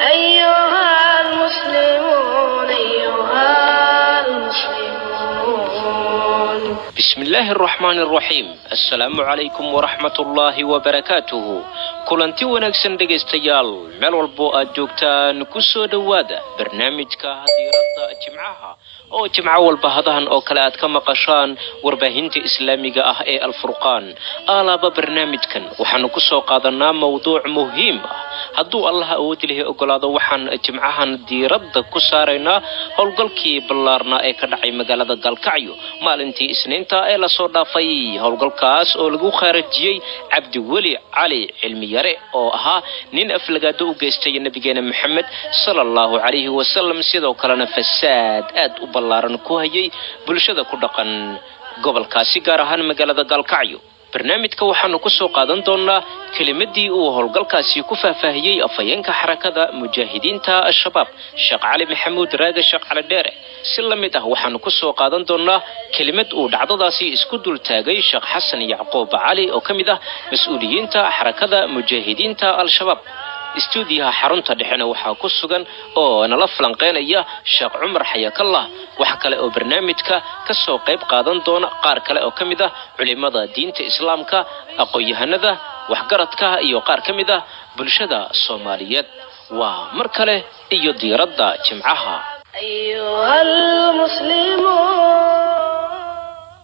أيها المسلمون بسم الله الرحمن الرحيم السلام عليكم ورحمة الله وبركاته كلنتي ونكسن دقيستيال ميل والبو أدوكتان كسو دوادا برنامجك هديرada جمعها oo jimco walba hadahan oo kale aad ka maqashaan warbaahinta islaamiga ah ee Al-Furqaan alaaba barnaamijkan waxaanu ku soo qaadanaa mowduuc muhiim ah hadduu Allah awood leeyahay ogolaado waxaan jimcahan diiradda ku saaraynaa howlgalkii ballaarna ee ka dhacay magaalada Galkacyo maalintii Isniinta ee la soo dhaafay howlgalkaas oo lagu khaarajiyay Cabdi Wali Cali Cilmiyare oo ahaa nin aflagaado u geystay nabigeena Maxamed sallallahu alayhi wa sallam sidoo kalena fasaad aad u ballaaran ku hayay bulshada ku dhaqan gobolkaasi gaar ahaan magaalada Galkacyo barnaamijka waxaanu ku soo qaadan doonaa kelimadii uu howlgalkaasi ku faahfaahiyay afayeenka xarakada mujaahidiinta al-shabaab Sheekh Cali Maxamuud Raaga Sheekh Cali Dheere si la mid ah waxaanu ku soo qaadan doonaa kelimad uu dhacdadaasi isku dul taagay Sheekh Xasan Yacquub Cali oo kamid ah mas'uuliyiinta xarakada mujaahidiinta al-shabaab استوديوها حرunta dhexena waxa ku sugan oo nala falanqeynaya Sheekh Umar Hayakallah waxa kale oo barnaamijka ka soo qayb qaadan doona qaar kale oo kamid ah culimada diinta islaamka aqoonyahanada waxgaradka iyo qaar kamid ah bulshada Soomaaliyeed waa mar kale iyo diiradda jimcaha أيها المسلمون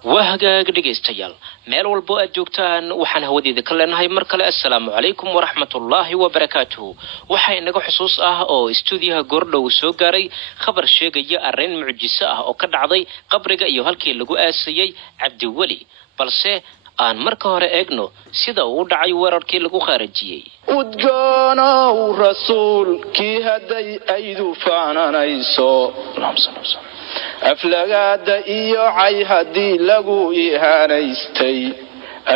وهاجاك dhageystayaal meel walbo aad joogtaan waxaan hawadeeda ka leenahay mar kale assalaamu calaykum waraxmatullaahi wabarakaatuh waxa inaga xusuus ah oo stuudiyaha goordhow soo gaaray khabar sheegaya arrin mucjiso ah oo ka dhacday qabriga iyo halkii lagu aasayay Cabdi Wali balse aan marka hore eegno sida uu dhacay weerarkii lagu khaarajiyay udgoonow rasuulkii hadday aydu faananayso aflagaada iyo cay haddii lagu ihaanaystay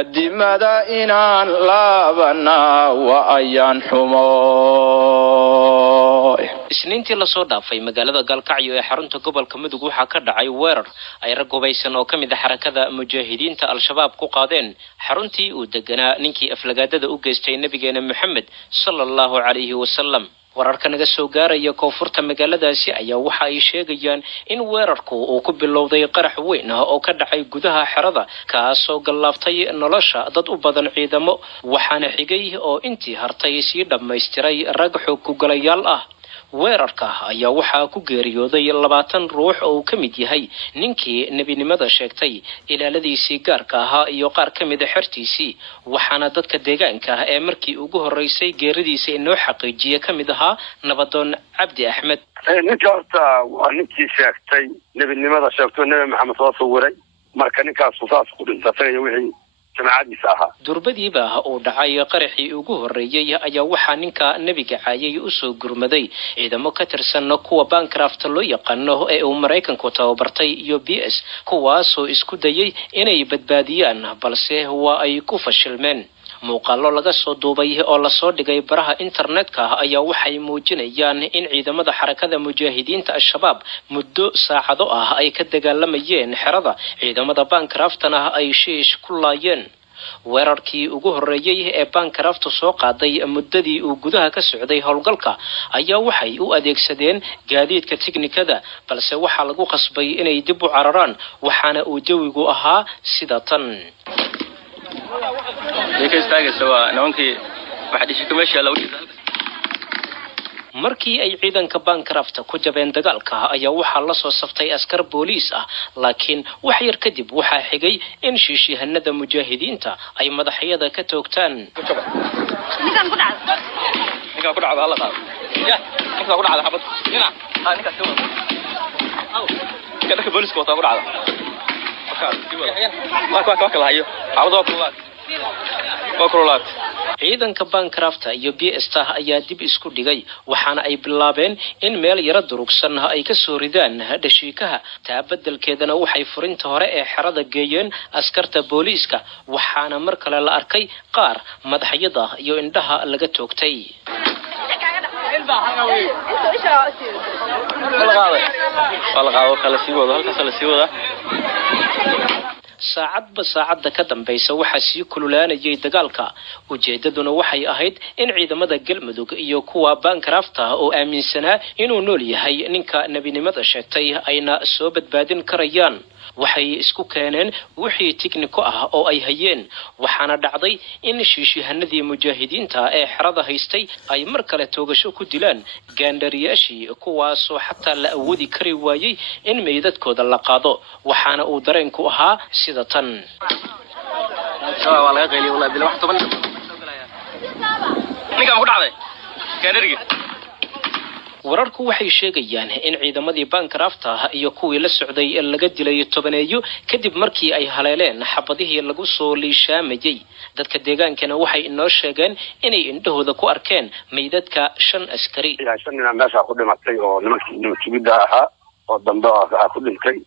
addimada inaan laabanaa wa ayaan xumo Isniintii la soo dhaafay magaalada Galkacyo ee xarunta gobolka Mudug waxa ka dhacay weerar ay rag gobaysan oo kamid ah xarakada mujaahidiinta al-shabaab ku qaadeen xaruntii uu deganaa ninkii aflagaadada u geystay nabigeena Maxamed sallallahu alayhi wa sallam wararka naga soo gaaraya koonfurta magaaladaasi ayaa waxa ay sheegayaan in weerarku uu ku bilowday qarax weyn oo ka dhacay gudaha xerada kaas oo galaaftay nolosha dad u badan ciidamo waxaana xigay oo intii hartay si dhameystiray rag xoog ku galayaal ah weerarka ayaa waxa ku geeriyooday 20 ruux oo ka mid yahay ninkii nabinimada sheegtay ilaaladiisii gaarka ahaa iyo qaar ka mid ah xertiisii waxaana dadka deegaanka ah ee markii ugu horeysay geeridiisa inoo xaqiijiyay ka mid ahaa nabadoon Cabdi Axmed ninka horta waa ninkii sheegtay nabinimada sheegtay nabi Maxamed soo sawiray marka ninkaas saas ku dhintay wixii jamaacadiisa ahaa durbadiiba uu dhacay qaraxii ugu horeeyay ayaa waxa ninka nabiga caayay u soo gurmaday ciidamo ka tirsan kuwa Bancraft loo yaqaano ee uu Mareykanku tababartay iyo BS kuwaas oo isku dayay inay badbaadiyaan balse waa ay ku fashilmeen muuqaallo laga soo duubay oo la soo dhigay baraha internetka ayaa waxay muujinayaan in ciidamada xarakada mujaahidiinta al-shabaab muddo saacado ah ay ka dagaalamayeen xerada ciidamada Bancraftna ay shiish ku laayeen weerarkii ugu horeeyay ee Bancraft soo qaaday muddadii uu gudaha ka socday howlgalka ayaa waxay u adeegsadeen gaadiidka tiknikada balse waxa lagu qasbay inay dib u cararaan waxaana uu jawigu ahaa sida tan markii ay ciidanka Bancraft ku jabeen dagaalka ayaa waxa la soo saftay askar booliis ah laakiin wax yar kadib waxa xigay in shiishihanada mujaahidiinta ay madaxyada ka toogtaan ninkan ku dhacay Allah qaad ya ninkan ku dhacay xabad ninka soo kada booliiska wata ku dhacay ciidanka Bancraft iyo BS ayaa dib isku dhigay waxaana ay bilaabeen in meel yara durugsan ay ka soo ridaan dhashiikaha taa beddelkeedana waxay furinta hore ee xerada geeyeen askarta booliiska waxaana mar kale la arkay qaar madaxyada iyo indhaha laga toogtay saacadba saacadda ka dambaysa waxaa sii kululaanayay dagaalka. Ujeedaduna waxay ahayd in ciidamada Galmudug iyo kuwa Bancraft oo aaminsanaa inuu nool yahay ninka nabinimada sheegtay ayna soo badbaadin karayaan. Waxay isku keeneen wixii tikniko ah oo ay hayeen, waxaana dhacday in shiishihanadii mujaahidiinta ee xerada haystay ay mar kale toogasho ku dilaan gaandariyaashii, kuwaasoo xataa la awoodi kari waayey in meydadkooda la qaado. waxaana uu dareenku ahaa sida tan. wararku waxay sheegayaan in ciidamadii Bancraft iyo kuwii la socday laga dilay tobaneeyo kadib markii ay haleeleen xabadihii lagu soo liishaamayay. dadka deegaankana waxay inoo sheegeen inay indhahooda ku arkeen meydadka 5 askari. meesha ku dhimatay oo nimankii ahaa oo dambe ku dhintay.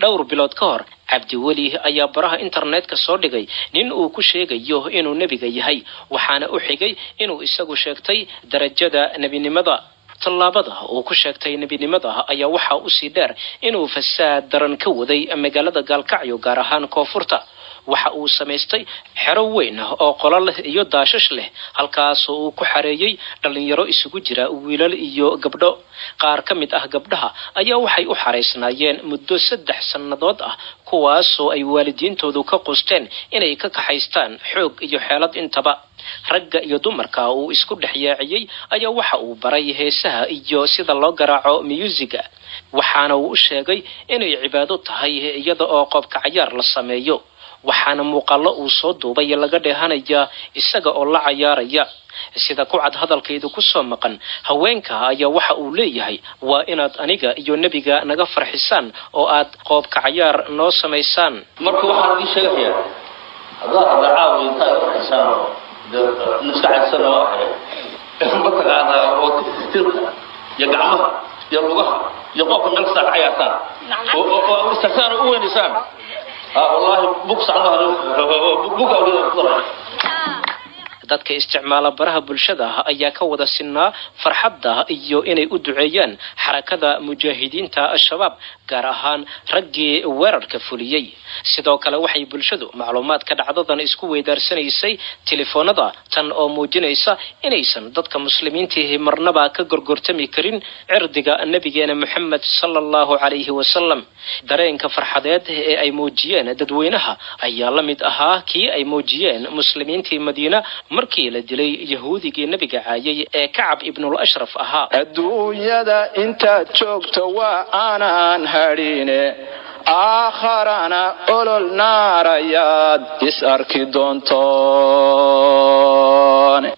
dhowr bilood ka hor Cabdi Weli ayaa baraha internetka soo dhigay nin uu ku sheegayo inuu nabiga yahay, waxaana u xigay inuu isagu sheegtay darajada nabinimada. tallaabada uu ku sheegtay nabinimada ayaa waxa uu sii dheer inuu fasaad daran ka waday magaalada Gaalkacyo, gaar ahaan koonfurta. waxa uu samaystay xero weyn oo qolal iyo daashash leh, halkaas oo uu ku xareeyay dhalinyaro isugu jira wiilal iyo gabdho. qaar ka mid ah gabdhaha ayaa waxay u xareysnaayeen muddo 3 sannadood ah, kuwaas oo ay waalidiintoodu ka qosteen inay ka kaxaystaan xoog iyo xeelad intaba. ragga iyo dumarka uu isku dhexyaaciyay ayaa waxa uu baray heesaha iyo sida loo garaaco musiga, waxaana uu u sheegay inay cibaado tahay iyada oo qoobka cayaar la sameeyo. waxaana muuqaallo uu soo duubay laga dheehanaya isaga oo la cayaaraya. sida ku cad hadalkeedu ku soo maqan, haweenka ayaa waxa uu leeyahay waa inaad aniga iyo nabiga naga farxisaan oo aad qoobka cayaar noo samaysaan. marka waxaan idin sheegayaa hadaa caawi inta ay farxisaan nusacaysan oo mataqaana oo tirka iyo gacmaha iyo lugaha iyo qofka meel saar cayaartaan oo istasaan u weynisaan. والله بوكس dadka isticmaala baraha bulshada ayaa ka wada sinaa farxadda iyo inay u duceeyaan xarakada mujaahidiinta al-shabaab, gaar ahaan raggii weerarka fuliyay. sidoo kale waxay bulshadu macluumaadka dhacdadan isku weydaarsanaysay telefoonada, tan oo muujinaysa inaysan dadka muslimiinta marnaba ka gorgortami karin cirdiga nabigeena Muhammad sallallahu alayhi wasallam. dareenka farxadeed ee ay muujiyeen dadweynaha ayaa la mid ahaa kii ay muujiyeen muslimiintii Madiina markii la dilay yahuudigii nabiga caayay ee Kacab ibn al-Ashraf ahaa. adduunyada inta joogto waa aanan hadhine, aakharana olol naarayaad is arki doontoon.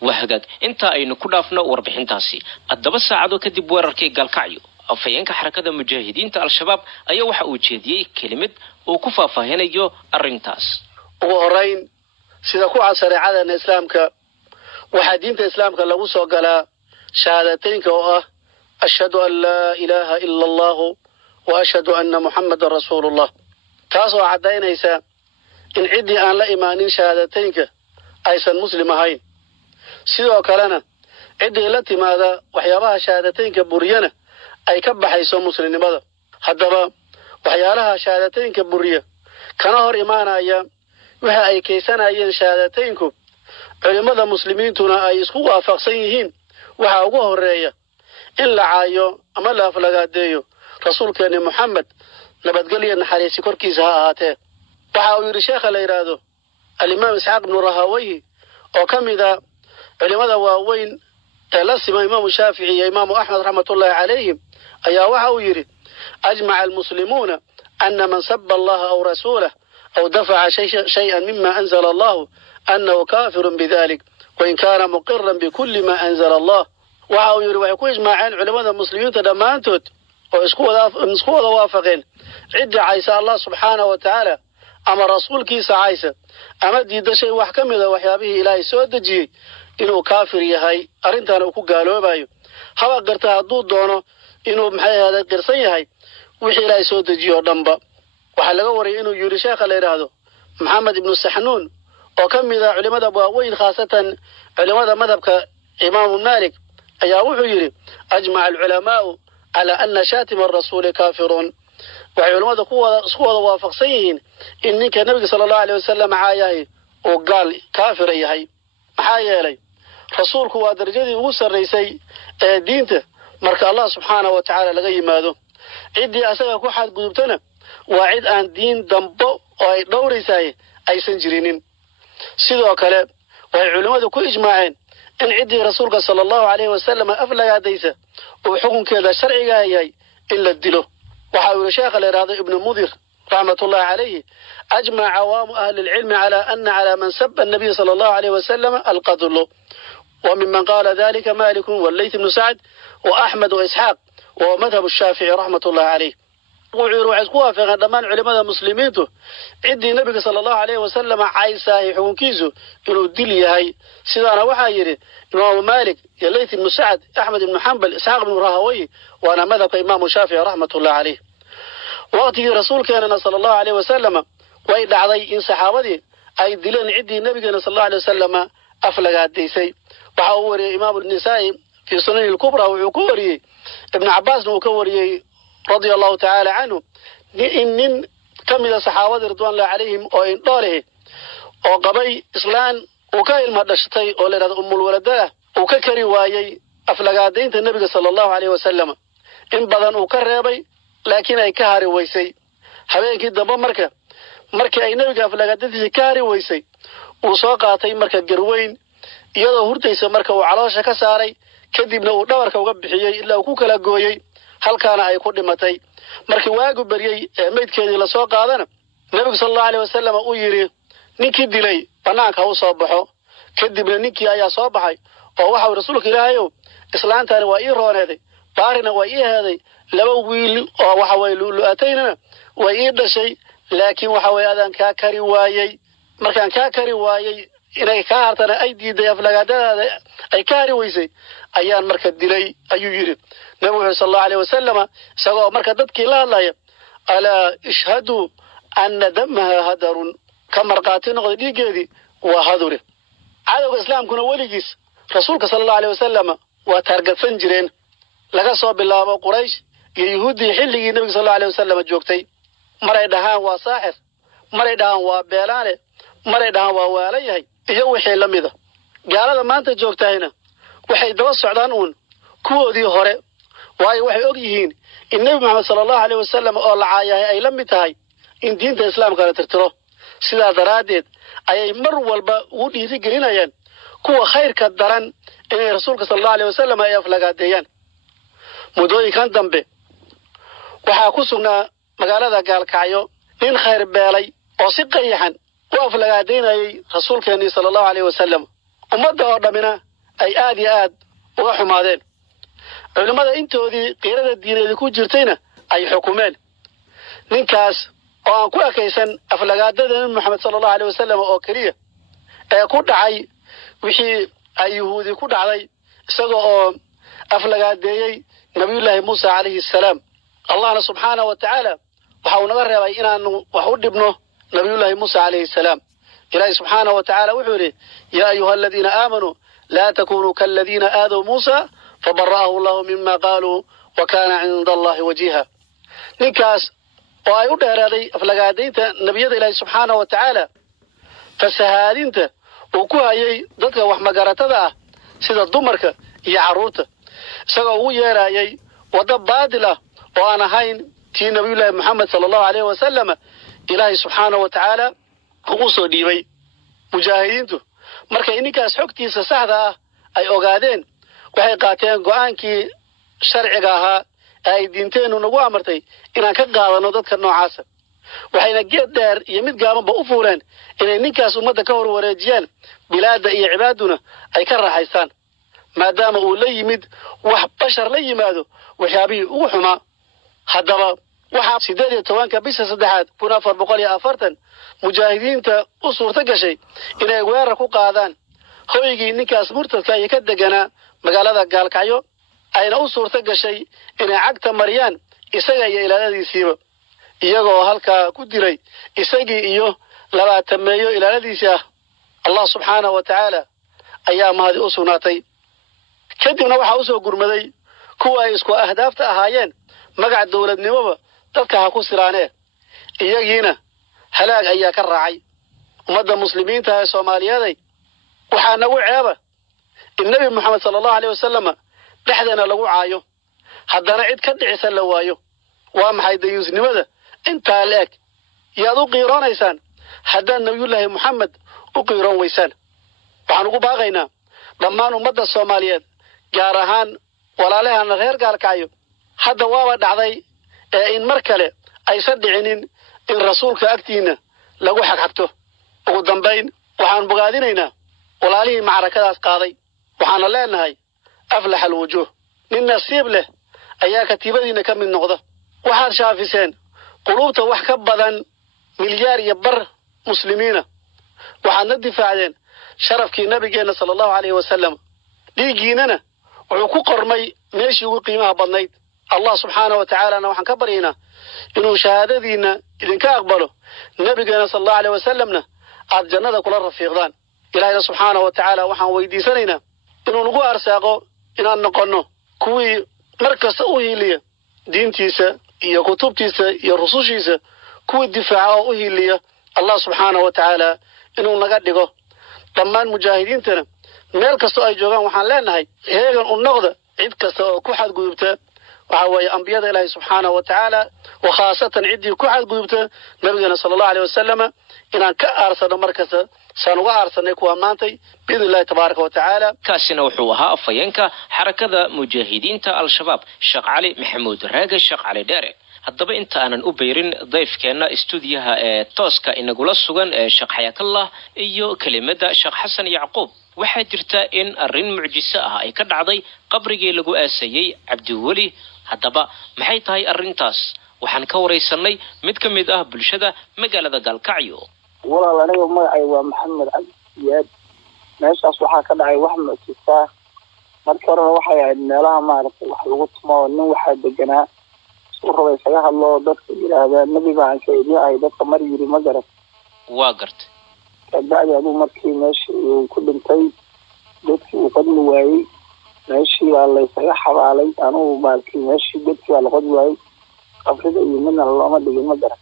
wahagag inta aynu ku dhaafno warbixintaasi. haddaba saacado kadib weerarkii Gaalkacyo, afayeenka xarakada mujaahidiinta al-shabaab ayaa waxa uu jeediyay kelimad uu ku faahfaahinayo arrintaas. ugu horeyn, sida ku cad shareecada islaamka, waxaa diinta islaamka lagu soo galaa shahaadateynka oo ah ashhadu an laa ilaaha ila allah wa ashhadu anna muhammadan rasuulullah. taas oo caddaynaysa in ciddii aan la imaanin shahaadateynka aysan muslim ahayn. sidoo kalena ciddii la timaada waxyaabaha shahaadateynka buriyana ay ka baxayso muslimnimada. haddaba waxyaalaha shahaadateynka buriya kana hor imaanaya waxa ay kaysanayeen shahaadateynku, culimada muslimiintuna ay isku waafaqsan yihiin. waxa ugu horeeya in la caayo ama la aflagaadeeyo rasuulkeena Muhammad, nabadgelyo naxariisi korkiisa ha ahaatee. waxa uu yiri sheekha la yiraahdo al-Imam Isxaaq ibn Rahawayhi oo kamida culimada waaweyn ee la simay Imam Shaafici iyo Imam Ahmad rahmatullahi alayhim, ayaa waxa uu yiri ajma'a al-muslimuna anna man sabba Allah aw rasulahu أو دفع شيئا مما أنزل الله أنه كافر بذلك وإن كان مقرا بكل ما أنزل الله. وعاو يروي كويس مع علماء المسلمين تدمانتوت وإسكوا وافقين عدة عيسى الله سبحانه وتعالى أما رسول كيس عيسى أما دي شيء وحكم إذا وحيابه إلهي سود جي إنه كافر يهي أرنتان أكو قالوا بايو هوا قرتها ضد دونه إنه محي هذا قرصي هاي وحي إلهي سود جي ودنبا. waxaa laga wariyay inuu yiri sheekha la yiraahdo Maxamed ibn Sahnuun oo kamida culimada waaweyn, khaasatan culimada madhabka Imam Malik, ayaa wuxuu yiri ajma'a al-ulama ala anna shatim ar-rasul kafirun waxay culimmada isku wada waafaqsan yihiin in ninka nabiga sala allahu alayh wasalam caayahay uu gaal kaafira yahay maxaa yeelay rasuulku waa darajadii ugu sarraysay ee diinta marka allah subxaanahu wa tacaala laga yimaado ciddii asaga ku xadgudubtana waa cid aan diin dambo oo ay dhowraysaay aysan jirinin sidoo kale waxay culimmadu ku ijmaaceen in ciddii rasuulka sala allahu alayhi wasalam aflagaadaysa uu xukunkeeda sharcigaa yahay in la dilo waxa uu yihi sheekha la yidhaahdo ibnu mudir raxmatullahi calayhi ajmaca cawaamu ahli lcilmi cala ana cala man saba annabiya sala allahu alayhi wasalam alqatlu وممن قال ذلك مالك والليث بن سعد وأحمد وإسحاق ومذهب الشافعي رحمة الله عليه وعيروا عزقوها في غندمان علماء المسلمين عدي النبي صلى الله عليه وسلم عيسى حكم كيزو إنه الدلية هاي سيدانا وحايري إمام مالك الليث بن سعد أحمد بن حنبل إسحاق بن راهوي وأنا مذهب إمام الشافعي رحمة الله عليه وقته رسول كان صلى الله عليه وسلم وإذا عضي إن صحابتي أي دلين عدي النبي صلى الله عليه وسلم أفلقات ديسي وحاوري إمام النسائي في سنن الكبرى وعكوري ابن عباس وكوري رضي الله تعالى عنه إن كمل صحابة رضوان الله عليهم وإن طاله وقبي إسلام وكايل مدشتي ولد أم الولداء وككري وايي أفلقادين النبي صلى الله عليه وسلم إن بدن وكربي لكن أي كهري ويسي حبيبي كده بمركة أي نبي أفلقادين كهري ويسي وساقاتي مركة جروين iyadoo hurtaysa marka uu caloosha ka saaray kadibna uu dhabarka uga bixiyay ilaa uu ku kala gooyay halkaana ay ku dhimatay markii waagu bariyay meydkeedii la soo qaadana nabiga sallallahu alayhi wasallam uu yiri ninkii dilay banaanka uu soo baxo kadibna ninkii ayaa soo baxay oo waxa uu rasuulka ilaahay islaantaani waa ii rooneeday baarina waa ii heeday laba wiil oo waxa way lu'ataynana way ii dhashay laakiin waxa way adan ka kari waayay markaan ka kari waayay inay ka hartana ay diiday aflagaadada ay ka hari weysay ayaan marka dilay ayuu yiri nabiga sallallahu alayhi wasallam isagoo marka dadkii la hadlaya ala ishhadu anna damaha hadarun kamarqaati noqday dhiigeedii waa hadure cadawga islaamkuna weligiis rasuulka sallallahu alayhi wasallam waa targadsan jireen laga soo bilaabo quraysh iyo yahuudi xilligii nabiga sallallahu alayhi wasallam joogtay maray dhahaan waa saaxir maray dhahaan waa beelaane maray dhahaan waa waalayahay iyo wixii la mida gaalada maanta joogtayna waxay daba socdaan kuwoodii hore waayo waxay og yihiin in nabi maxamed sallallahu alayhi wasallam oo la caayahay ay la mid tahay in diinta islaamka la tirtiro sidaa daraadeed ayay mar walba ugu dhiirigelinayaan kuwa khayrka daran inay rasuulka sallallahu alayhi wasallam ay aflagaadeeyaan mudooyinkan dambe waxaa ku sugnaa magaalada gaalkacyo nin khayr beelay oo si qayaxan u aflagaadeynayay rasuulkeennii sala allahu alayhi wasalam ummadda oo dhammina ay aad iyo aad uga xumaadeen culimmada intoodii qiirada diineedii ku jirtayna ay xukumeen ninkaas oo aan ku ekaysan aflagaadada nabi maxamed sala allahu alayhi wasalam oo keliya ee ku dhacay wixii ay yuhuudi ku dhacday isaga oo aflagaadeeyey nabiyullaahi muusa calayhi assalaam allahna subxaanahu wa tacaala waxa uu naga reebay inaanu wax u dhibno نبي الله موسى عليه السلام إلهي سبحانه وتعالى وحوله يا أيها الذين آمنوا لا تكونوا كالذين آذوا موسى فبرأه الله مما قالوا وكان عند الله وجيها نكاس وأيود هذه أفلقادينت نبي الله سبحانه وتعالى فسهادينت وكوها يي ضدك وحمقارتها سيدة الضمرك يعروت سقوا يرى يي وضب بادلة وأنا هين تي نبي الله محمد صلى الله عليه وسلم ilaahay subxaanahu wa tacaala ugu soo dhiibay mujaahidiintu markay ninkaas xogtiisa saxda ah ay ogaadeen waxay qaateen go'aankii sharciga ahaa ee ay diinteennu nagu amartay inaan ka qaadano dadka noocaasa waxayna geed dheer iyo mid gaabanba u fuuleen inay ninkaas ummadda ka hor wareejiyaan bilaadda iyo cibaaduna ay ka raaxaystaan maadaama uu la yimid wax bashar la yimaado waxyaabihii ugu xumaa haddaba waxaa 18 bisha 3 1440 mujaahidiinta u suurta gashay inay weerar ku qaadaan hoygii ninkaas murtadka ay ka deganaa magaalada gaalkacyo ayna u suurta gashay inay cagta mariyaan isaga iyo ilaaladiisiiba iyagoo halkaa ku dilay isagii iyo 20 meeyo ilaaladiisa ah allah subxaanahu wa tacaala ayaa mahadi u sugnaatay kadibna waxaa usoo gurmaday kuwa ay isku ahdaafta ahaayeen magaca dowladnimoba dadka ha ku siraanee iyagiina halaag ayaa ka raacay ummadda muslimiinta ee soomaaliyeeday waxaa nagu ceeba in nebi moxamed sala allahu aleyh wasalama dhexdeena lagu caayo haddana cid ka dhicisa la waayo waa maxay dayuusnimada intaa la eg yaad u qiiroonaysaan haddaad nabiyullaahi moxamed u qiiroon weysaan waxaan ugu baaqaynaa dhammaan ummadda soomaaliyeed gaar ahaan walaalahana reer gaalkacyo hadda waaba dhacday ee in mar kale aysan dhicinin in rasuulka agtiina lagu xagxagto ugu dambayn waxaan bogaadinaynaa walaalihii macrakadaas qaaday waxaana leenahay aflax alwujuuh nin nasiib leh ayaa katiibadiina ka mid noqda waxaad shaafiseen quluubta wax ka badan milyaar iyo bar muslimiina waxaadna difaacdeen sharafkii nabigeenna sala allahu caleyhi wasalam dhiiggiinana wuxuu ku qormay meeshii ugu qiimaha badnayd allah subxaanah wa tacaalana waxaan ka baryaynaa inuu shahaadadiinna idinka aqbalo nabigeena sala allahu aleyh wasalamna aad jannada kula rafiiqdaan ilaahayna subxaanahu wa tacaala waxaan weydiisanaynaa inuu nagu arsaaqo inaan noqonno kuwii mar kasta u hiiliya diintiisa iyo kutubtiisa iyo rusushiisa kuwii difaaca oo u hiiliya allah subxaanahu wa tacaala inuu naga dhigo dhammaan mujaahidiintana meel kastoo ay joogaan waxaan leenahay heegan u noqda cid kasta oo ku xadgudubta waxa weeye ambiyada ilaahay subxaanahu wa tacaala wa khaasatan ciddii ku xadgudubta nabigeena sala allahu aleyh wasalama inaan ka aarsano mar kasta saan uga aarsanay kuwa maantay biidn illahi tabaaraka wa tacaala kaasina wuxuu ahaa afhayeenka xarakada mujaahidiinta al-shabaab sheekh cali maxamuud raage sheekh cali dheere haddaba inta aanan u beyrin dayfkeenna istuudiyaha ee tooska inagula sugan ee sheekh xayaakallah iyo kelimada sheekh xasan yacquub waxaa jirta in arrin mucjiso ah ay ka dhacday qabrigii lagu aasayey cabdiweli haddaba maxay tahay arrintaas waxaan ka waraysanay mid ka mid ah bulshada magaalada gaalkacyo walaal aniga magacay waa maxamed cabdi siyaad meeshaas waxaa ka dhacay wax mucjisaa markii horena waxay ahayd meelaha maaragtay wax lagu tumo nin waxaa deganaa u raba isaga hadlo dadka yidhaahdaa nebi baan kaidin ahay dadka mar yiri ma garat waa gartay kabacdi aduu markii meeshii uu ku dhintay dadkii uu qadmi waayey meeshii baa laysaga xabaalay anugu maalkii meeshii dadkii baa la qod waayey qabrida iyo midna looma dhigin ma garat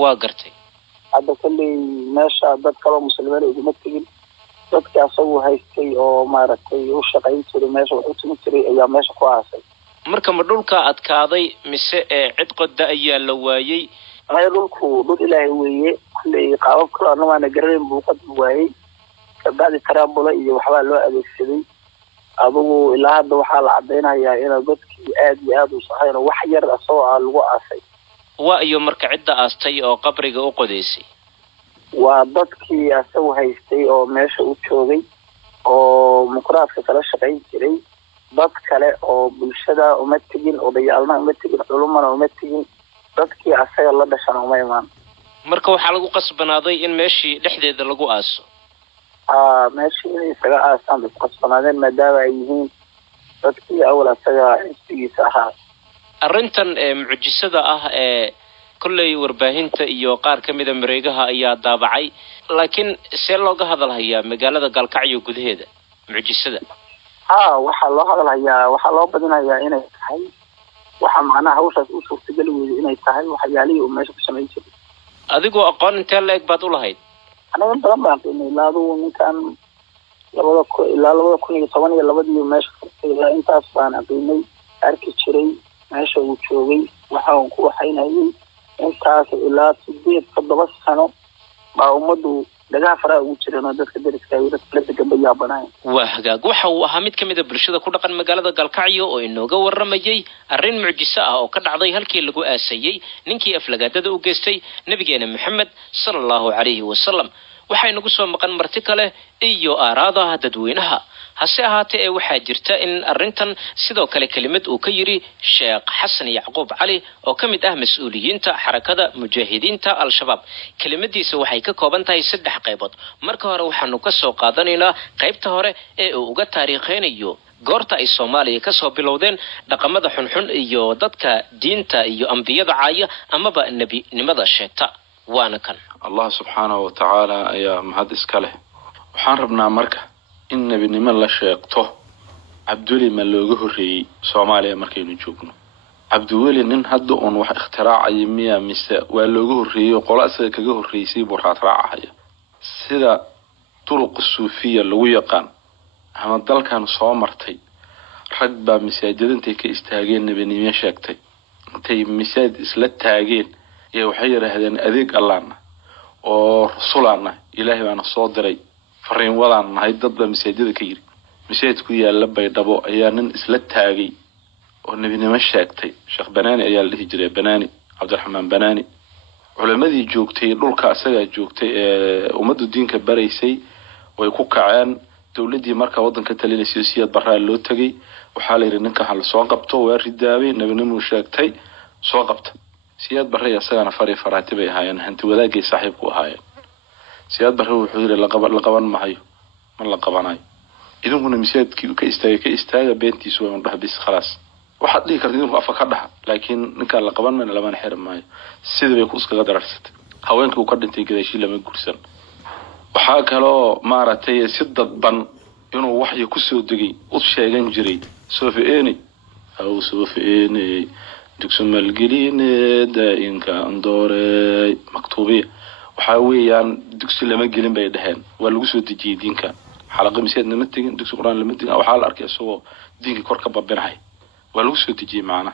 waa gartay hadda kolley meesha dad kaloo muslimiin iguma tegin dadkii asagu haystay oo maaragtay u shaqayn jiray meesha wax u tumi jiray ayaa meesha ku aasay marka ma dhulka adkaaday mise ee cid qoda ayaa la waayey maya dhulku dhul ilaahay weeye kolley qaabab kale anamaana garanayn buu qadmi waayey kabacdi taraambula iyo waxbaa loo adeegsaday adugu ilaa hadda waxaa la caddaynayaa inaa dadkii aad iyo aad u sahayn oo wax yar asagoo ah lagu aasay waa iyo marka cidda aastay oo qabriga u qodaysay waa dadkii asagu haystay oo meesha u joogay oo muqraadka kala shaqayn jiray dad kale oo bulshada uma tegin odayaalna uma tegin culumana uma tegin dadkii asaga la dhashana uma imaan marka waxaa lagu qasbanaaday in meeshii dhexdeeda lagu aaso meeshii inay isaga aasaan bay ku qasbanaadeen maadaama ay yihiin dadkii awal asaga xisbigiisa ahaa arrintan mucjisada ah ee kolley warbaahinta iyo qaar ka mida mareegaha ayaa daabacay laakiin see looga hadalhayaa magaalada gaalkacyo gudaheeda mucjisada waxaa loo hadalhayaa waxaa loo badinayaa inay tahay waxa macnaha hawshaas u suurtageli weyda inay tahay waxyaalihii uu meesha ku samayn jiray adigoo aqoon intee la-eg baad u lahayd aniga in badan baan qiimay ilaa adugu ninkan ilaa 2012 meesha furtay ilaa intaas baan qiimay arki jiray meesha uu joogay waxaan ku waxaynayay intaas ilaa 8-7 sano baa ummadu dagaha faraha ugu jireen oo dadka deriska ay la degan bayaabanay waa hagaag waxa uu ahaa mid ka mid ah bulshada ku dhaqan magaalada gaalkacyo oo inooga waramayay arrin mucjiso ah oo ka dhacday halkii lagu aasayey ninkii aflagaadada u geystay nabigeena maxamed sallallahu calayhi wasallam waxaynu ku soo maqan marti kale iyo aaraadaha dadweynaha hase ahaatee ee waxaa jirta in arrintan sidoo kale kelimad uu ka yiri sheekh xasan yacquub cali oo ka mid ah mas-uuliyiinta xarakada mujaahidiinta al-shabaab kelimadiisa waxay ka kooban tahay 3 qaybood marka hore waxaanu ka soo qaadanaynaa qaybta hore ee uu uga taariikheynayo goorta ay Soomaaliya ka soo bilowdeen dhaqamada xunxun iyo dadka diinta iyo ambiyada caaya amaba nabinimada sheegta waana kan allah subxaanahu wa tacaala ayaa mahad iska leh waxaan rabnaa marka in nabinimo la sheegto cabduli ma looga horreeyey Soomaaliya markaynu joogno cabdiweli nin hadda uun wax ikhtiraacaya miya mise waa looga horreeyey qolo asaga kaga horreysay buu raadraacaya sida turuq suufiya lagu yaqaan ama dalkan soo martay rag baa masaajid intay ka istaageen nabinimo sheegtay intay masaajid isla taageen ee waxay yiraahdeen adeeg allaana oo rasuulana ilaahay baana soo diray fariin wadaan nahay dad baa masaajidda ka yiri masaajidku yaala Baydhabo ayaa nin isla taagay oo nabinimo sheegtay Sheekh Banaani ayaa la dhihi jiray Banaani Cabdiraxmaan Banaani culamadii joogtay dhulka asaga joogtay ee ummadda diinka baraysay way ku kaceen dawladii marka wadanka talinaysay siyad baraa loo tagay waxa la yiri ninka hal soo qabto waa ridaabay nabinimo sheegtay soo qabta siyad baraa asagana faraati bay ahaayeen hanti wadaagay saaxiibku ahaayeen siyad baraa wuxuu yiri la qaban maayo ma la qabanayo idinkuna misaadkii ka istaaga beentiisu waa dhax bis khalaas waxaad dhigi kartaa inuu afka ka dhax laakiin ninka la qaban mana lama xir maayo sida bay ku iskaga dararsatay haweenkii ka dhintay gadaashii lama gursan waxa kaloo maaragtay si dadban inuu waxyi ku soo degay u sheegan jiray soofiyeeni aw soofiyeeni dugsi malgeline daa'inka andoore maktuubiya waxa weeyaan dugsi lama gelin bay dhaheen waa lagu soo dejiyay diinka xalaqo misaadna ma tagin dugsi quraan lama tagin waxa la arkay isagoo diinka kor ka babinahay waa lagu soo dejiyay macna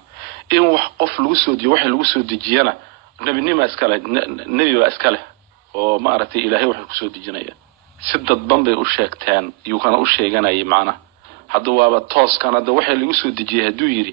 in wax qof lagu soo diyo waxa lagu soo dejiyana nabinimo iskale nabi waa iskale oo ma aragtay ilaahay wax ku soo dejinaya si dadban bay u sheegtaan iyo kana u sheeganay macna hadda waaba toos kana waxa lagu soo dejiyay haduu yiri